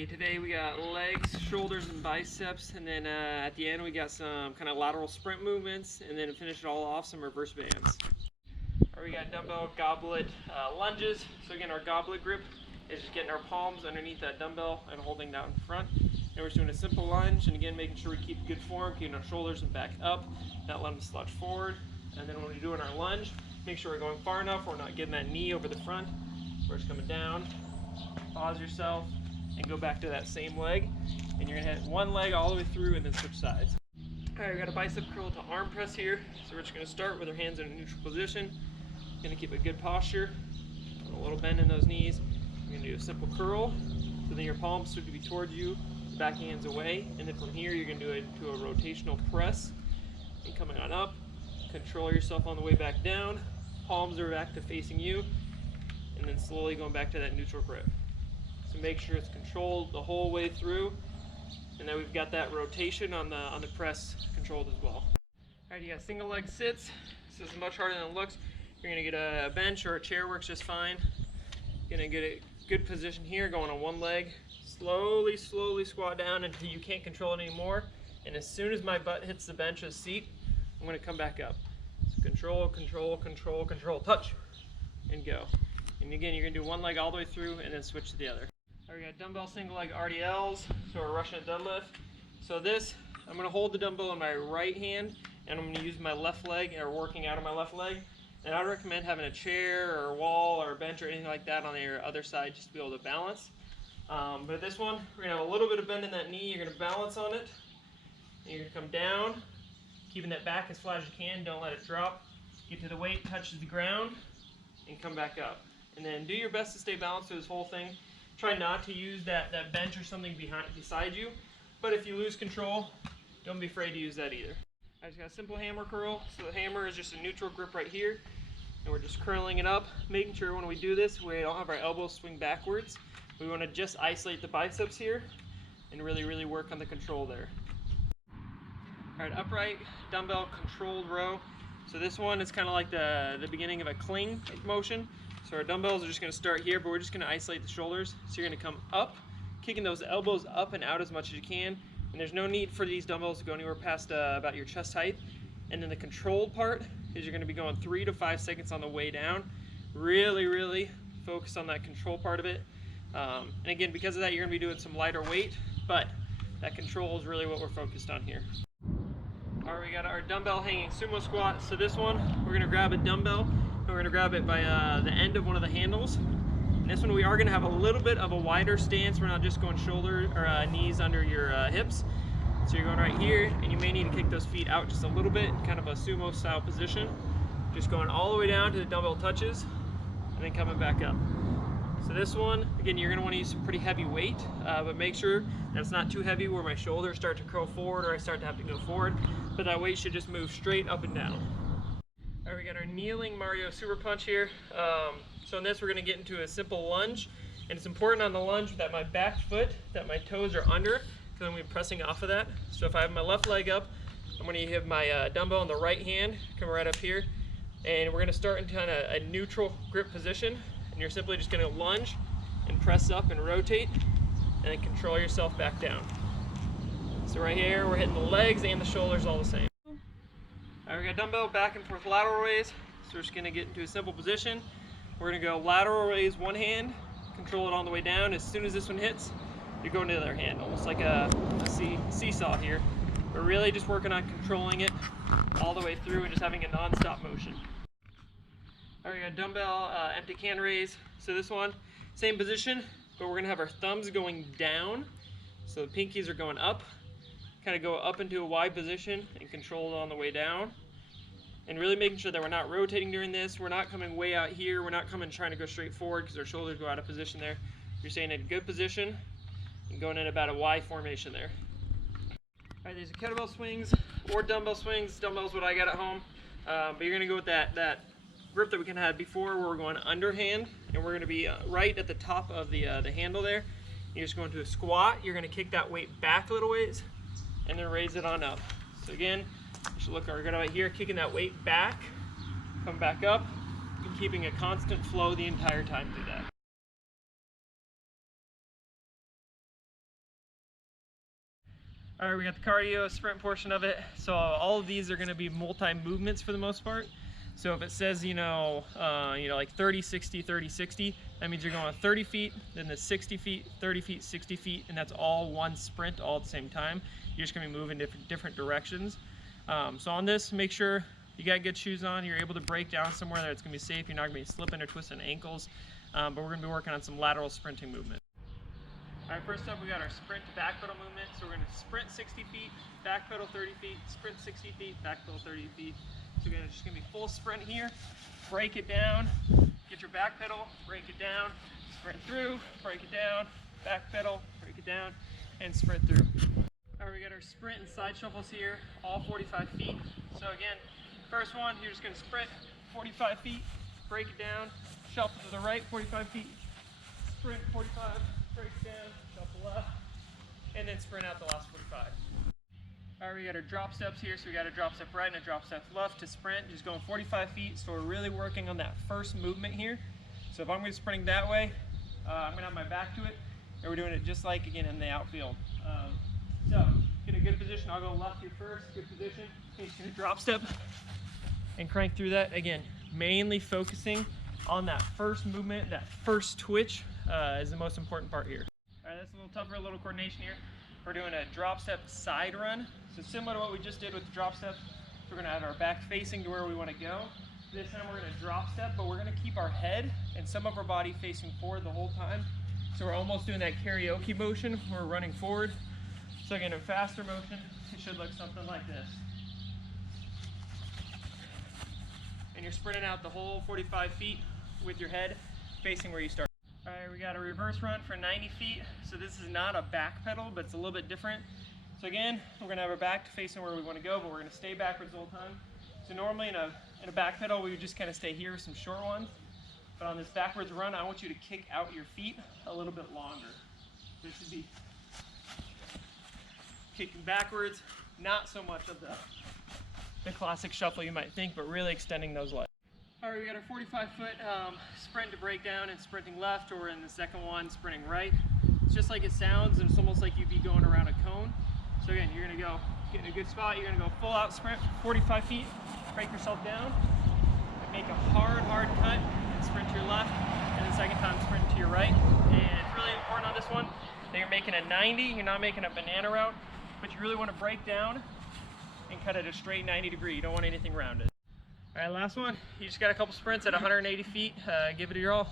Alrighty, today we got legs, shoulders, and biceps, and then at the end we got some kind of lateral sprint movements, and then to finish it all off, some reverse bands. Alright, we got dumbbell goblet lunges. So again, our goblet grip is just getting our palms underneath that dumbbell and holding down in front. And we're just doing a simple lunge, and again making sure we keep good form, keeping our shoulders and back up, not letting them slouch forward. And then when we're doing our lunge, make sure we're going far enough, we're not getting that knee over the front. We're just coming down, pause yourself, and go back to that same leg, and you're gonna hit one leg all the way through and then switch sides. Alright, we got a bicep curl to arm press here. So we're just gonna start with our hands in a neutral position. Gonna keep a good posture, a little bend in those knees. You're gonna do a simple curl, so then your palms should be towards you, back hands away, and then from here you're gonna do it to a rotational press. And coming on up, control yourself on the way back down, palms are back to facing you, and then slowly going back to that neutral grip. So make sure it's controlled the whole way through, and then we've got that rotation on the press controlled as well. Alright, you got single leg sits. This is much harder than it looks. You're gonna get a bench or a chair works just fine. You're gonna get a good position here, going on one leg. Slowly squat down until you can't control it anymore. And as soon as my butt hits the bench or the seat, I'm gonna come back up. So control, touch, and go. And again, you're gonna do one leg all the way through and then switch to the other. All right, we got dumbbell single leg RDLs, so we're rushing a deadlift. So this, I'm gonna hold the dumbbell in my right hand, and I'm gonna use my left leg, or working out of my left leg. And I'd recommend having a chair or a wall or a bench or anything like that on your other side just to be able to balance. But this one, we're gonna have a little bit of bend in that knee. You're gonna balance on it, and you're gonna come down, keeping that back as flat as you can. Don't let it drop. Get to the weight, touches the ground, and come back up. And then do your best to stay balanced through this whole thing. Try not to use that bench or something beside you. But if you lose control, don't be afraid to use that either. I just got a simple hammer curl. So the hammer is just a neutral grip right here. And we're just curling it up, making sure when we do this, we don't have our elbows swing backwards. We want to just isolate the biceps here and really work on the control there. Alright, upright dumbbell controlled row. So this one is kind of like the beginning of a cling motion. So our dumbbells are just going to start here, but we're just going to isolate the shoulders. So you're going to come up, kicking those elbows up and out as much as you can. And there's no need for these dumbbells to go anywhere past about your chest height. And then the controlled part is you're going to be going 3 to 5 seconds on the way down. Really focus on that control part of it. And again, because of that, you're going to be doing some lighter weight, but that control is really what we're focused on here. Alright, we got our dumbbell hanging sumo squat. So this one, we're going to grab a dumbbell, and we're going to grab it by the end of one of the handles. And this one, we are going to have a little bit of a wider stance. We're not just going shoulder or knees under your hips. So you're going right here, and you may need to kick those feet out just a little bit, kind of a sumo style position. Just going all the way down to the dumbbell touches, and then coming back up. So this one, again, you're going to want to use some pretty heavy weight, but make sure that it's not too heavy where my shoulders start to curl forward or I start to have to go forward, but that weight should just move straight up and down. All right, we got our kneeling Mario super punch here. So in this, we're going to get into a simple lunge, and it's important on the lunge that my back foot, that my toes are under, because I'm going to be pressing off of that. So if I have my left leg up, I'm going to have my dumbbell in the right hand, come right up here, and we're going to start in kind of a neutral grip position. And you're simply just going to lunge and press up and rotate, and then control yourself back down. So right here, we're hitting the legs and the shoulders all the same. Alright, we got dumbbell back and forth lateral raise. So we're just going to get into a simple position. We're going to go lateral raise one hand, control it on the way down. As soon as this one hits, you're going to the other hand, almost like a seesaw here. We're really just working on controlling it all the way through and just having a non-stop motion. All right, we got dumbbell empty can raise. So this one, same position, but we're gonna have our thumbs going down. So the pinkies are going up, kind of go up into a wide position and control it on the way down. And really making sure that we're not rotating during this. We're not coming way out here. We're not coming trying to go straight forward because our shoulders go out of position there. You're staying in a good position and going in about a Y formation there. All right, these are kettlebell swings or dumbbell swings. Dumbbell's what I got at home, but you're gonna go with that grip that we kind of had before, where we're going underhand, and we're going to be right at the top of the handle there. You're just going to a squat. You're going to kick that weight back a little ways, and then raise it on up. So again, you should look right about here, kicking that weight back, come back up, and keeping a constant flow the entire time through that. All right, we got the cardio sprint portion of it. So all of these are going to be multi-movements for the most part. So if it says, like 30, 60, 30, 60, that means you're going 30 feet, then the 60 feet, 30 feet, 60 feet, and that's all one sprint all at the same time. You're just going to be moving different directions. So on this, make sure you got good shoes on. You're able to break down somewhere that it's going to be safe. You're not going to be slipping or twisting ankles. But we're going to be working on some lateral sprinting movement. All right, first up we got our sprint to back pedal movement. So we're going to sprint 60 feet, back pedal 30 feet, sprint 60 feet, back pedal 30 feet. So again, it's just going to be full sprint here. Break it down, get your back pedal, break it down, sprint through, break it down, back pedal, break it down, and sprint through. All right, we got our sprint and side shuffles here, all 45 feet. So again, first one, you're just going to sprint 45 feet, break it down, shuffle to the right 45 feet, sprint 45, break it down, shuffle left, and then sprint out the last 45. All right, we got our drop steps here. So we got a drop step right and a drop step left to sprint, just going 45 feet. So we're really working on that first movement here. So if I'm going to sprinting that way, I'm going to have my back to it, and we're doing it just like, again, in the outfield. So get a good position. I'll go left here first, good position. Just going to drop step and crank through that. Again, mainly focusing on that first movement, that first twitch is the most important part here. All right, that's a little tougher, a little coordination here. We're doing a drop step side run. So similar to what we just did with the drop step, we're going to have our back facing to where we want to go. This time we're going to drop step, but we're going to keep our head and some of our body facing forward the whole time. So we're almost doing that karaoke motion where we're running forward. So again, in faster motion, it should look something like this. And you're sprinting out the whole 45 feet with your head facing where you start. All right, we got a reverse run for 90 feet. So this is not a back pedal, but it's a little bit different. So again, we're gonna have our back facing where we wanna go, but we're gonna stay backwards the whole time. So normally in a back pedal, we would just kind of stay here with some short ones. But on this backwards run, I want you to kick out your feet a little bit longer. This would be kicking backwards, not so much of the classic shuffle you might think, but really extending those legs. All right, we got our 45-foot sprint to break down and sprinting left, or in the second one, sprinting right. It's just like it sounds, and it's almost like you'd be going around a cone. So again, you're gonna go, get in a good spot, you're gonna go full out sprint, 45 feet, break yourself down, and make a hard cut, and sprint to your left, and the second time sprint to your right. And it's really important on this one that you're making a 90, you're not making a banana route, but you really wanna break down and cut it a straight 90 degree. You don't want anything rounded. All right, last one. You just got a couple sprints at 180 feet. Give it your all.